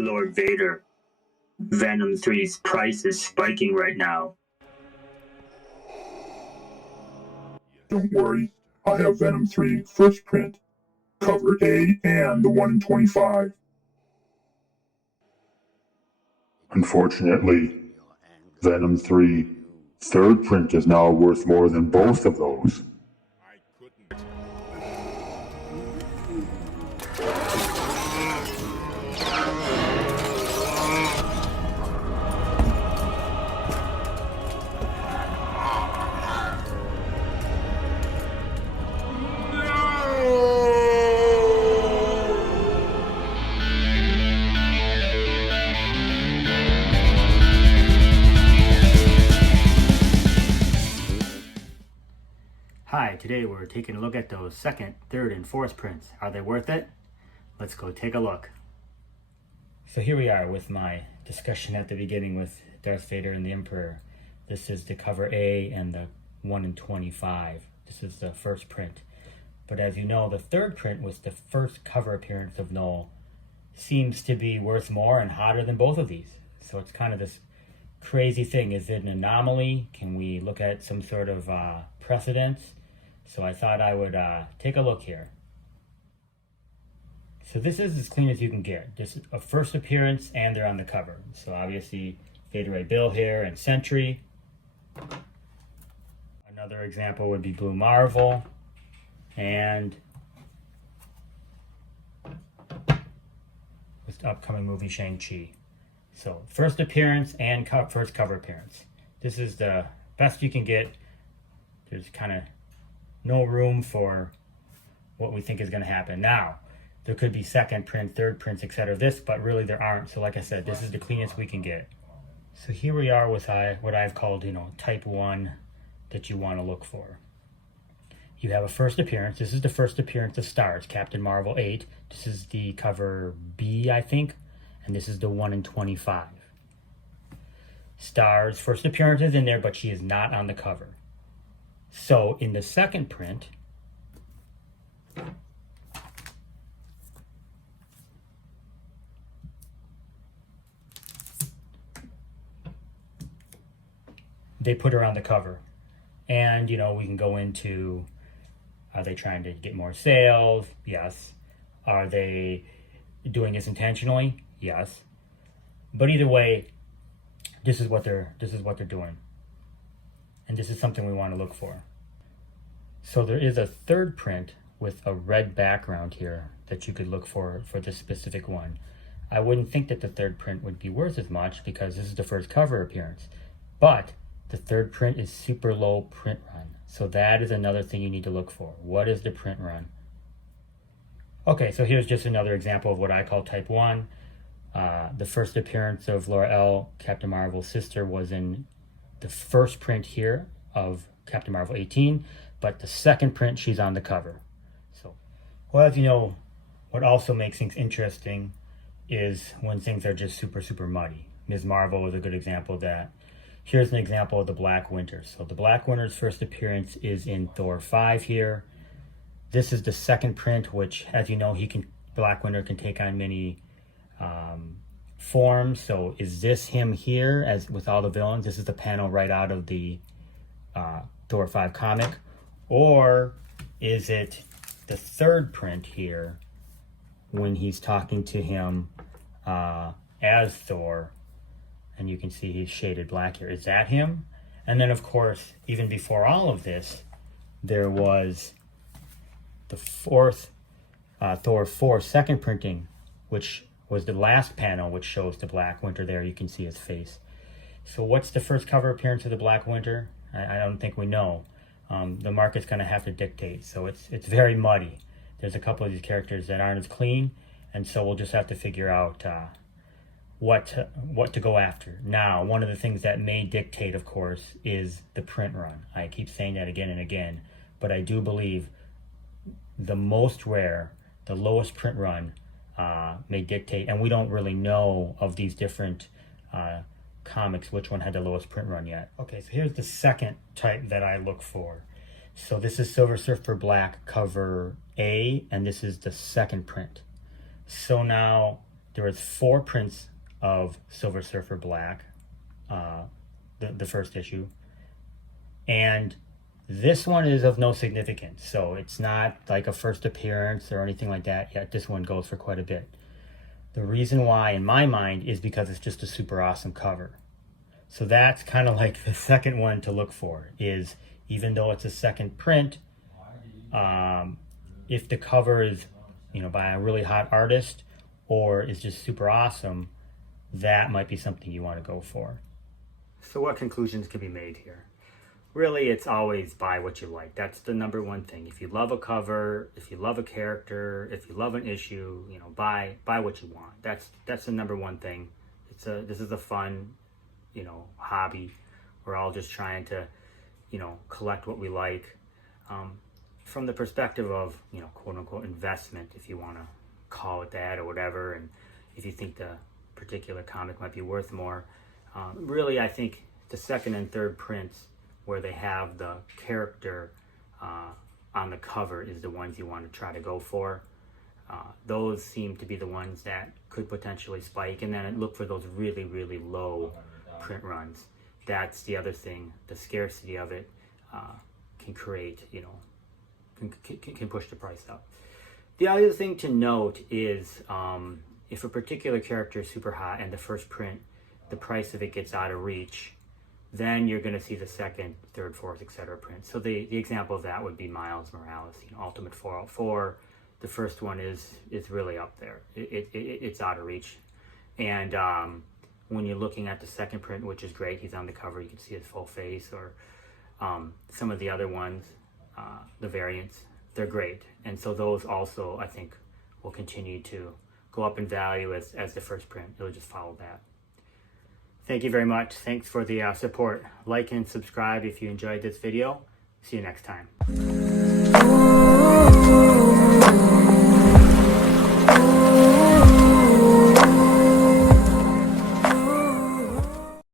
Lord Vader. Venom 3's price is spiking right now. Don't worry, I have Venom 3 first print, cover A and the 1 in 25. Unfortunately, Venom 3 third print is now worth more than both of those. Hi, today we're taking a look at those second, third, and fourth prints. Are they worth it? Let's go take a look. So here we are with my discussion at the beginning with Darth Vader and the Emperor. This is the cover A and the 1 in 25. This is the first print. But as you know, the third print was the first cover appearance of Knull. Seems to be worth more and hotter than both of these. So it's kind of this crazy thing. Is it an anomaly? Can we look at some sort of precedence? So I thought I would take a look here. So this is as clean as you can get. This is a first appearance and they're on the cover. So obviously Vader Ray Bill here and Sentry. Another example would be Blue Marvel and this upcoming movie Shang Chi. So first appearance and first cover appearance. This is the best you can get. There's kind of no room for what we think is going to happen. Now, there could be second print, third prints, etc. But really there aren't. So like I said, this is the cleanest we can get. So here we are with what I've called, type 1 that you want to look for. You have a first appearance. This is the first appearance of Stars, Captain Marvel 8. This is the cover B, I think. And this is the 1 in 25. Stars, first appearance is in there, but she is not on the cover. So in the second print, they put her on the cover. And, we can go into, are they trying to get more sales? Yes. Are they doing this intentionally? Yes. But either way, this is what they're doing. And this is something we want to look for. So there is a third print with a red background here that you could look for this specific one. I wouldn't think that the third print would be worth as much because this is the first cover appearance. But the third print is super low print run. So that is another thing you need to look for. What is the print run? Okay, so here's just another example of what I call type 1. The first appearance of Laura L., Captain Marvel's sister, was in the first print here of Captain Marvel 18, but the second print, she's on the cover. So, well, as you know, what also makes things interesting is when things are just super, super muddy. Ms. Marvel is a good example of that. Here's an example of the Black Winter. So the Black Winter's first appearance is in Thor 5 here. This is the second print, which, as you know, Black Winter can take on many forms. So is this him here as with all the villains? This is the panel right out of the Thor 5 comic. Or is it the third print here when he's talking to him as Thor? And you can see he's shaded black here. Is that him? And then, of course, even before all of this, there was the fourth Thor 4 second printing, which was the last panel, which shows the Black Winter there. You can see his face. So what's the first cover appearance of the Black Winter? I don't think we know. The market's going to have to dictate. So it's very muddy. There's a couple of these characters that aren't as clean, and so we'll just have to figure out what to go after. Now, one of the things that may dictate, of course, is the print run. I keep saying that again and again, but I do believe the most rare, the lowest print run may dictate, and we don't really know of these different comics which one had the lowest print run yet. Okay, so here's the second type that I look for. So this is Silver Surfer Black cover A, and this is the second print. So now there was 4 prints of Silver Surfer Black, the first issue, and this one is of no significance, so it's not like a first appearance or anything like that yet. This one goes for quite a bit. The reason why, in my mind, is because it's just a super awesome cover. So that's kind of like the second one to look for, is even though it's a second print, if the cover is, by a really hot artist or is just super awesome, that might be something you want to go for. So what conclusions can be made here? Really, it's always buy what you like. That's the number one thing. If you love a cover, if you love a character, if you love an issue, buy what you want. That's the number one thing. This is a fun, hobby. We're all just trying to, collect what we like. From the perspective of, quote unquote investment, if you want to call it that or whatever, and if you think the particular comic might be worth more. Really, I think the second and third prints where they have the character on the cover is the ones you want to try to go for. Those seem to be the ones that could potentially spike, and then look for those really, really low print runs. That's the other thing. The scarcity of it can create, can push the price up. The other thing to note is if a particular character is super hot and the first print, the price of it gets out of reach, then you're going to see the second, third, fourth, etc. print. So the example of that would be Miles Morales, Ultimate 404. The first one is really up there. It's out of reach. And when you're looking at the second print, which is great, he's on the cover, you can see his full face, or some of the other ones, the variants, they're great. And so those also, I think, will continue to go up in value as the first print. It'll just follow that. Thank you very much. Thanks for the support. Like and subscribe if you enjoyed this video. See you next time.